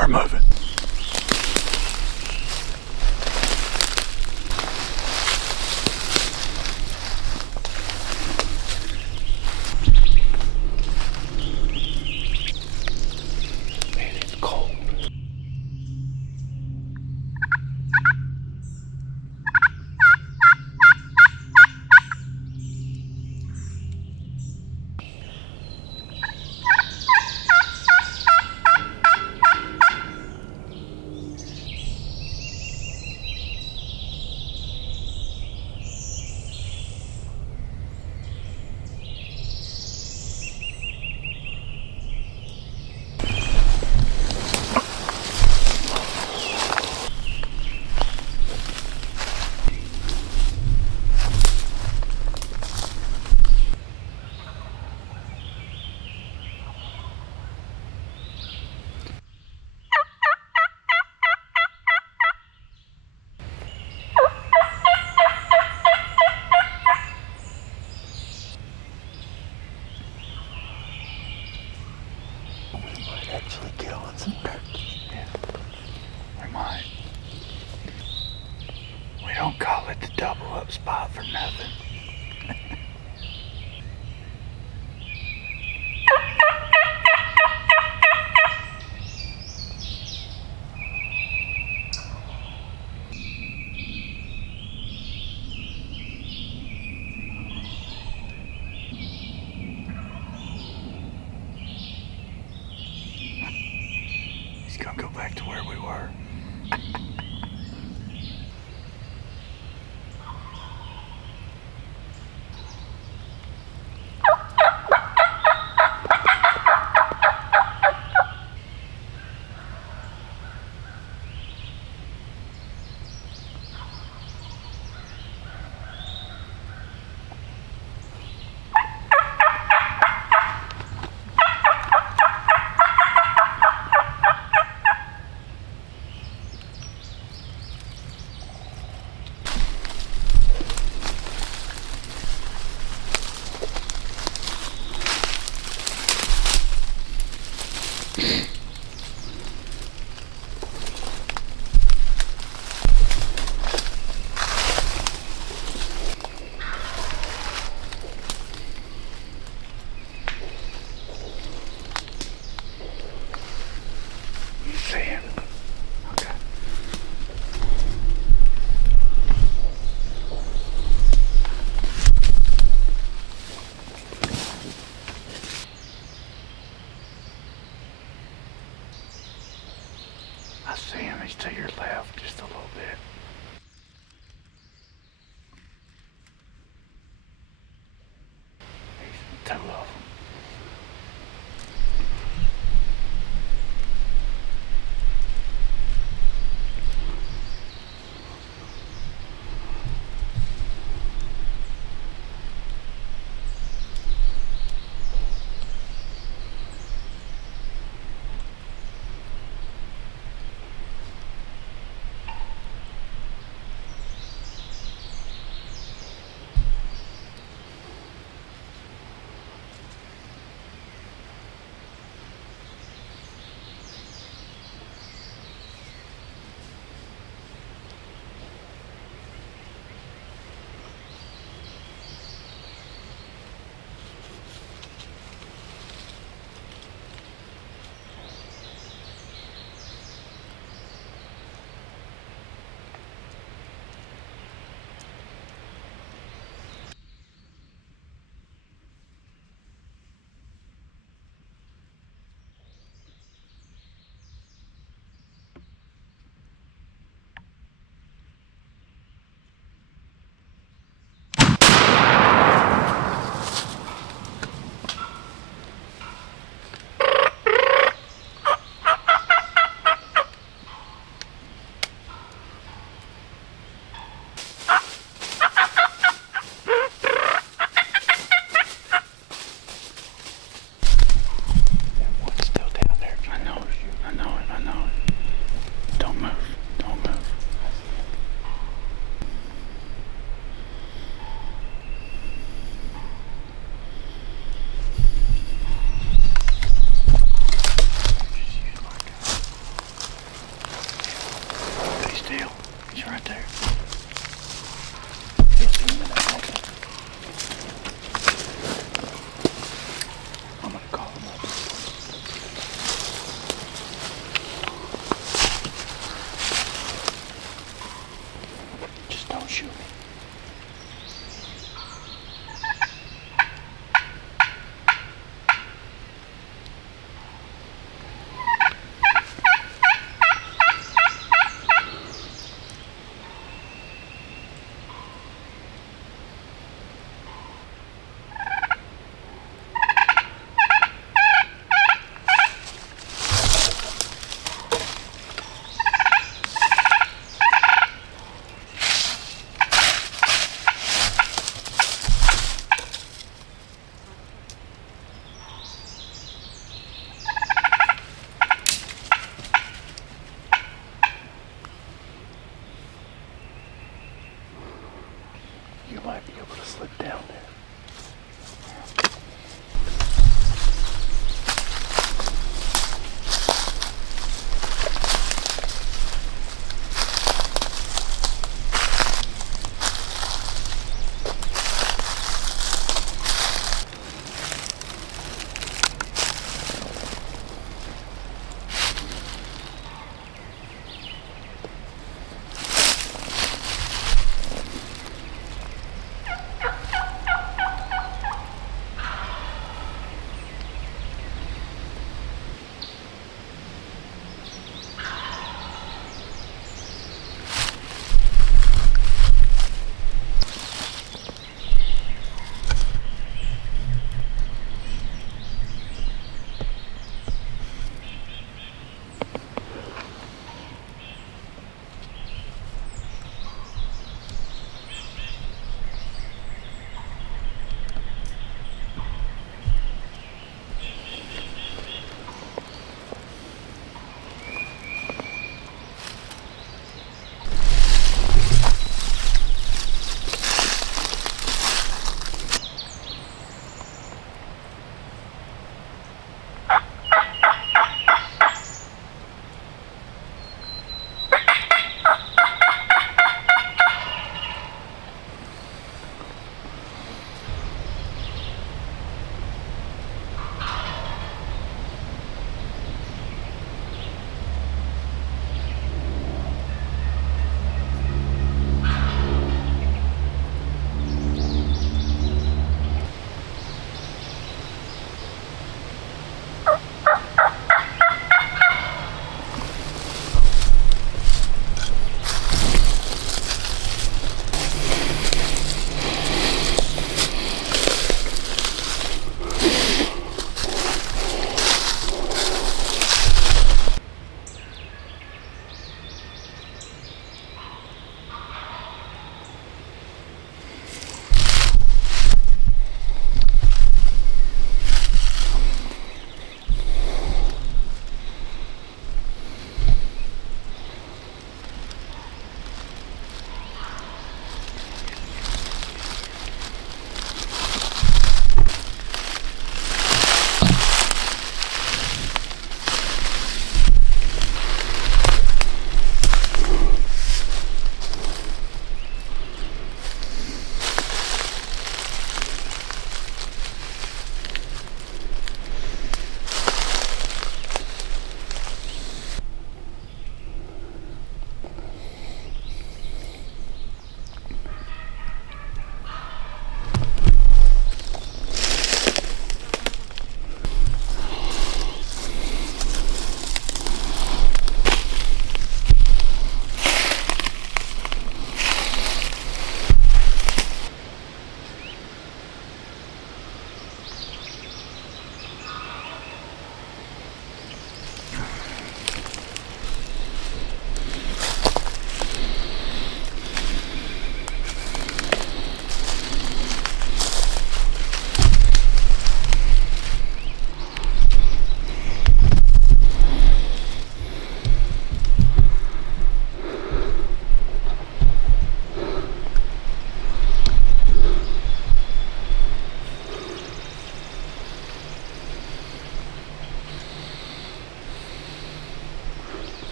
We're moving. Man, it's cold. Actually killing some turkeys. Yeah, we might. We don't call it the double up spot for nothing. He's gonna go back to where we were. You see him? Okay. I see him. He's to your left just a little bit. He's two of them.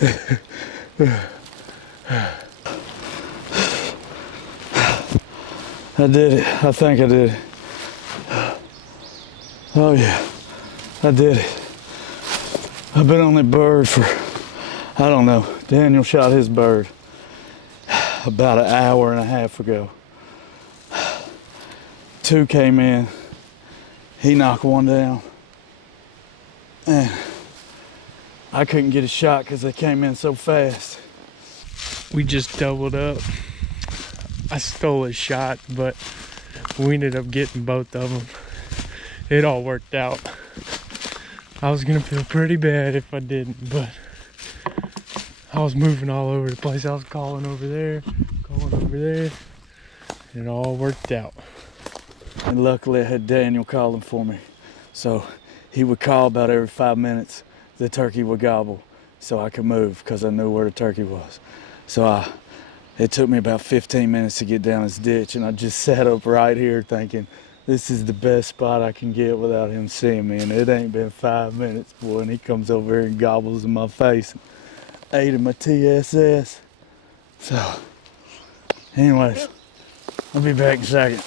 I did it. I think I did it. Oh yeah, I did it. I've been on that bird for, I don't know. Daniel shot his bird about an hour and a half ago. 2 came in. He knocked 1 down. And I couldn't get a shot because they came in so fast. We just doubled up. I stole a shot, but we ended up getting both of them. It all worked out. I was gonna feel pretty bad if I didn't, but I was moving all over the place. I was calling over there, calling over there. It all worked out. And luckily I had Daniel calling for me. So he would call about every 5 minutes. The turkey would gobble so I could move because I knew where the turkey was. So it took me about 15 minutes to get down this ditch, and I just sat up right here thinking, this is the best spot I can get without him seeing me. And it ain't been 5 minutes, boy, and he comes over here and gobbles in my face and ate in my TSS. So, anyways, I'll be back in a second.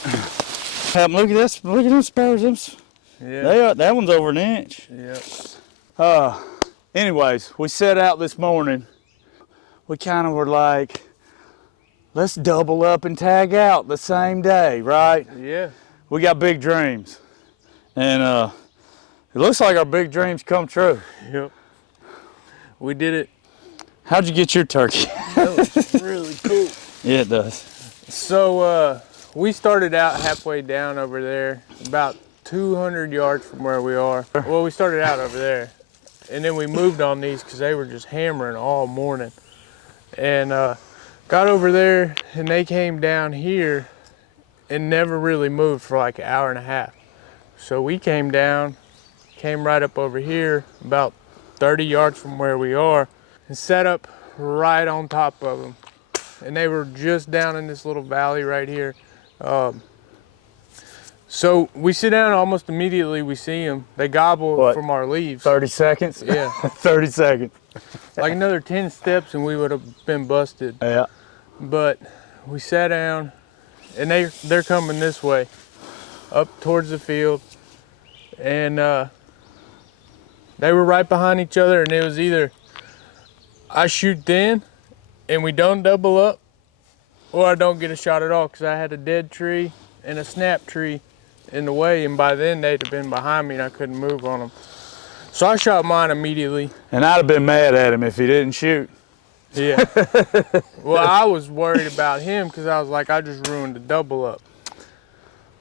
Look at this, look at them spurs. Yeah. That one's over an inch. Yep. Anyways, we set out this morning. We kind of were like, let's double up and tag out the same day, right? Yeah. We got big dreams. And it looks like our big dreams come true. Yep. We did it. How'd you get your turkey? That was really cool. Yeah, it does. So we started out halfway down over there, about 200 yards from where we are. Well, we started out over there, and then we moved on these because they were just hammering all morning. And got over there, and they came down here and never really moved for like an hour and a half. So we came down, came right up over here, about 30 yards from where we are, and set up right on top of them. And they were just down in this little valley right here. So we sit down, almost immediately we see them. They gobble from our leaves. 30 seconds? Yeah. 30 seconds. Like another 10 steps and we would have been busted. Yeah. But we sat down, and they're coming this way, up towards the field. And they were right behind each other, and it was either I shoot then and we don't double up, or I don't get a shot at all, because I had a dead tree and a snap tree in the way, and by then they'd have been behind me and I couldn't move on them. So I shot mine immediately. And I'd have been mad at him if he didn't shoot. Yeah. Well, I was worried about him because I was like, I just ruined the double up.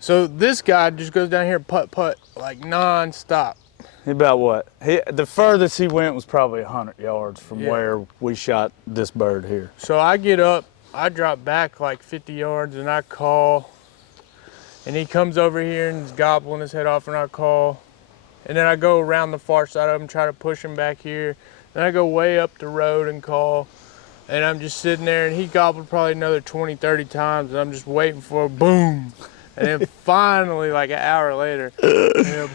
So this guy just goes down here putt like non-stop. About what? The furthest he went was probably 100 yards from where we shot this bird here. So I get up, I drop back like 50 yards, and I call. And he comes over here and is gobbling his head off, and I call. And then I go around the far side of him, try to push him back here. Then I go way up the road and call. And I'm just sitting there, and he gobbled probably another 20, 30 times, and I'm just waiting for a boom. And then finally, like an hour later,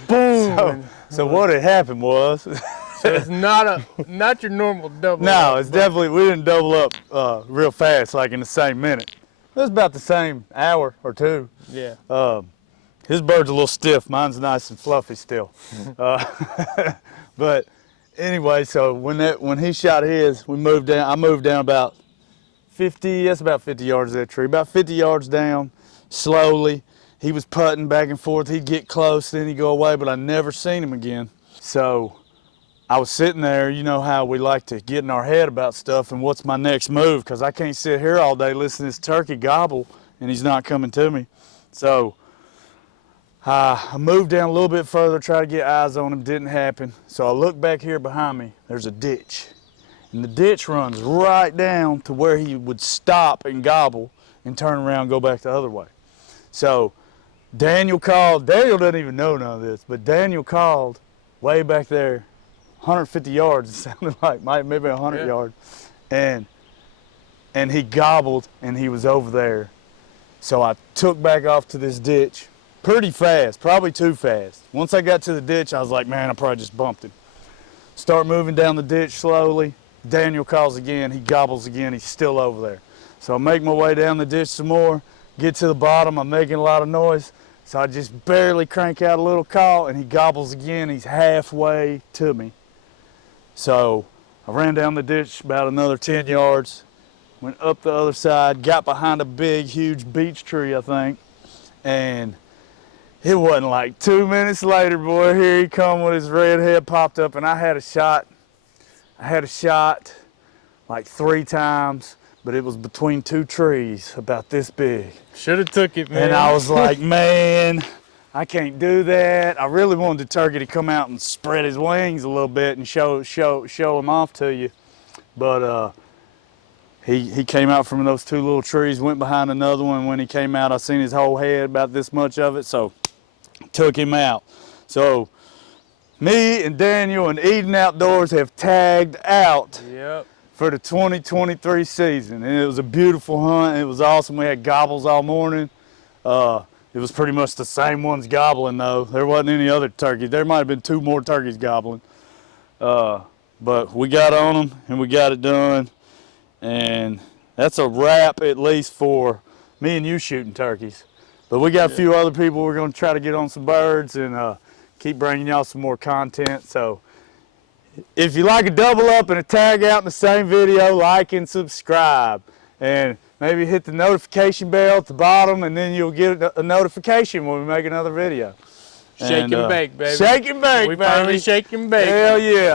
boom. So what had happened was... So it's not your normal double No, up. it's definitely, we didn't double up real fast, like in the same minute. It was about the same hour or two. Yeah. His bird's a little stiff. Mine's nice and fluffy still. But anyway, so when he shot his, we moved down. I moved down about 50. That's about 50 yards of that tree. About 50 yards down, slowly. He was putting back and forth. He'd get close, then he'd go away. But I never seen him again. So I was sitting there. You know how we like to get in our head about stuff and what's my next move, because I can't sit here all day listening to this turkey gobble and he's not coming to me. So I moved down a little bit further, tried to get eyes on him, didn't happen. So I look back here behind me, there's a ditch. And the ditch runs right down to where he would stop and gobble and turn around and go back the other way. So Daniel called. Daniel doesn't even know none of this, but Daniel called way back there, 150 yards, it sounded like, maybe 100 yards. And he gobbled, and he was over there. So I took back off to this ditch pretty fast, probably too fast. Once I got to the ditch, I was like, man, I probably just bumped him. Start moving down the ditch slowly. Daniel calls again, he gobbles again, he's still over there. So I make my way down the ditch some more, get to the bottom, I'm making a lot of noise. So I just barely crank out a little call and he gobbles again, he's halfway to me. So I ran down the ditch about another 10 yards, went up the other side, got behind a big, huge beech tree, I think, and it wasn't like 2 minutes later, boy, here he come with his red head popped up, and I had a shot like 3 times, but it was between 2 trees about this big. Should have took it, man. And I was like, man, I can't do that. I really wanted the turkey to come out and spread his wings a little bit and show him off to you. But he came out from those 2 little trees, went behind another one. When he came out, I seen his whole head, about this much of it, so took him out. So me and Daniel and Eden Outdoors have tagged out. Yep. For the 2023 season, and it was a beautiful hunt. It was awesome. We had gobbles all morning. It was pretty much the same ones gobbling though. There wasn't any other turkeys. There might have been 2 more turkeys gobbling. But we got on them and we got it done. And that's a wrap, at least for me and you shooting turkeys. But we got a few other people we're gonna try to get on some birds and keep bringing y'all some more content. So if you like a double up and a tag out in the same video, like and subscribe. And maybe hit the notification bell at the bottom, and then you'll get a notification when we make another video. Shake and bake, baby. Shake and bake, we baby. finally shake and bake. Hell yeah.